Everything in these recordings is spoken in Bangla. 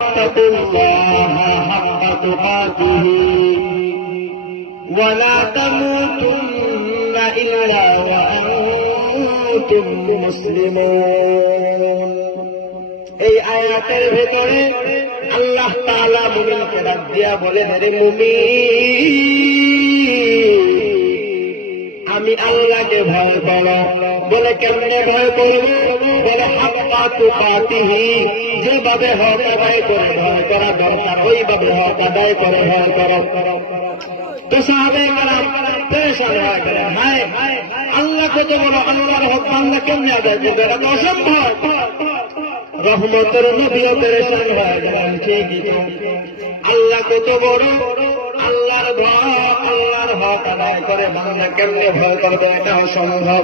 اتقوا الله حق تقاته ولا تموتن إلا وأنتم مسلمون এই আয়াতের ভেতরে আল্লাহ তাআলা মুমিনকে ডাক দিয়া বলেন রে মুমিন আমি আল্লাহকে ভয় করো। বলে কেমনে ভয় করব? বলে হাপ্পা পাতিহি যেভাবে হক আদায় করে ভয় করা দরকার, ওইভাবে হক আদায় করে ভয় করো। তো সাহাবে আল্লাহ কত বলো, আল্লাহর হক আল্লাহ কেমনে আদায় করবে? এটা অসম্ভব। রহমতের পেরেশান ঠিকই আল্লাহ কত বড় আল্লাহর ভয় করে বাংলা কেমনে ভয় করবে, এটা অসম্ভব।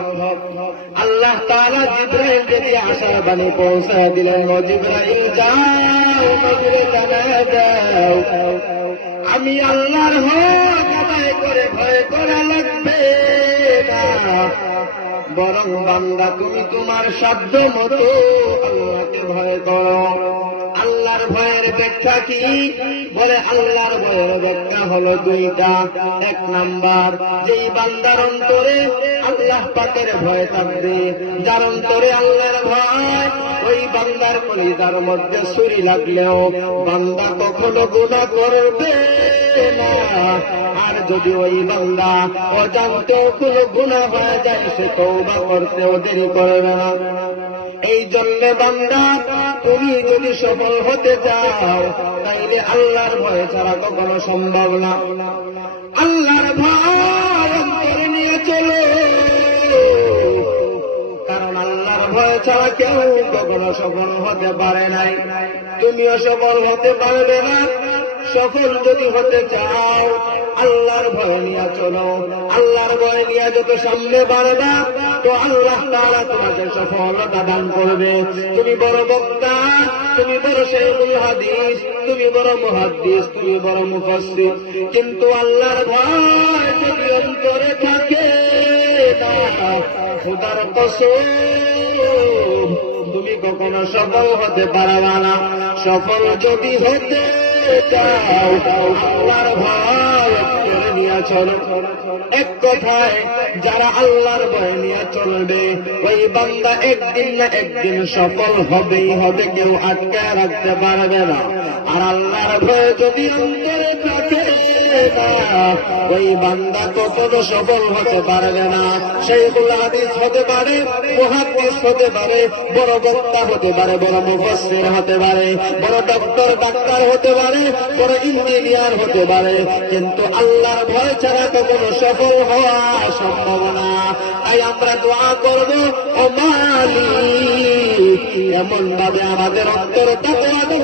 আল্লাহ তারা জিব্রাইল যদি আশার বাণী পৌঁছায় দিলেন জিব্রাইল, যাও আমি আল্লাহর আদায় করে ভয় করা লাগবে বরং বান্দা, তুমি তোমার সাধ্য মতো আল্লাহকে ভয় করো। আল্লাহর ভয়ের ব্যাখ্যা কি? বলে আল্লাহর ভয়ের ব্যাখ্যা হলো দুইটা। এক নাম্বার, যেই বান্দার অন্তরে আল্লাহ পাকের ভয় থাকবে, যার অন্তরে আল্লাহর ভয়, ওই বান্দার কলিজার মধ্যে ছুরি লাগলেও বান্দা কখনো গুণা করবে আর যদি ওই বান্দা অজান্তেও কোনো গুণা হয়ে যায়, সে তৌবা করতেও দেরি করবে না। এই জন্য বান্দা, তুমি যদি সফল হতে চাও, তাইলে আল্লাহর ভয় ছাড়া কখনো সম্ভব না। আল্লাহর ভয় নিয়ে চলো। কারণ আল্লাহর ভয় ছাড়া কেউ কখনো সফল হতে পারে নাই। তুমিও সফল হতে পারবে না। সফল যদি হতে চাও, আল্লাহর ভয় নিয়ে চলো। আল্লাহর ভয় নিয়ে যত সামনে বাড়বা তো আল্লাহ তারা তোমাকে সফলতা দান করবে। তুমি বড় বক্তা, তুমি বড় শেখুল হাদিস, তুমি বড় মুহাদ্দিস, তুমি বড় মুফাসসির। কিন্তু আল্লাহর ভয় যদি অন্তরে থাকে খোদার কসম। তুমি কখনো সফল হতে পারবা না। সফল যদি হতে চাও, আল্লাহর ভয় নিয়ে চলো এক কথায়, যারা আল্লাহর ভয় নিয়ে চলবে, ওই বান্দা একদিন না একদিন সফল হবেই হবে, কেউ আটকে রাখতে পারবে না। আর আল্লাহর ভয় যদি অন্তরে ওই বান্দা কখনো সফল হতে পারবে না, সেইগুলো হাদিস হতে পারে মহাদিস হতে পারে, বড় বক্তা হতে পারে, বড় মুফসির হতে পারে, বড় ডক্টর ডাক্তার হতে পারে, বড় ইঞ্জিনিয়ার হতে পারে, কিন্তু আল্লাহর ভয় ছাড়া কখনো সফল হওয়া সম্ভব না। তাই আমরা দোয়া করব, ও মালিক এমন ভাবে আমাদের অন্তরে তাকওয়া দান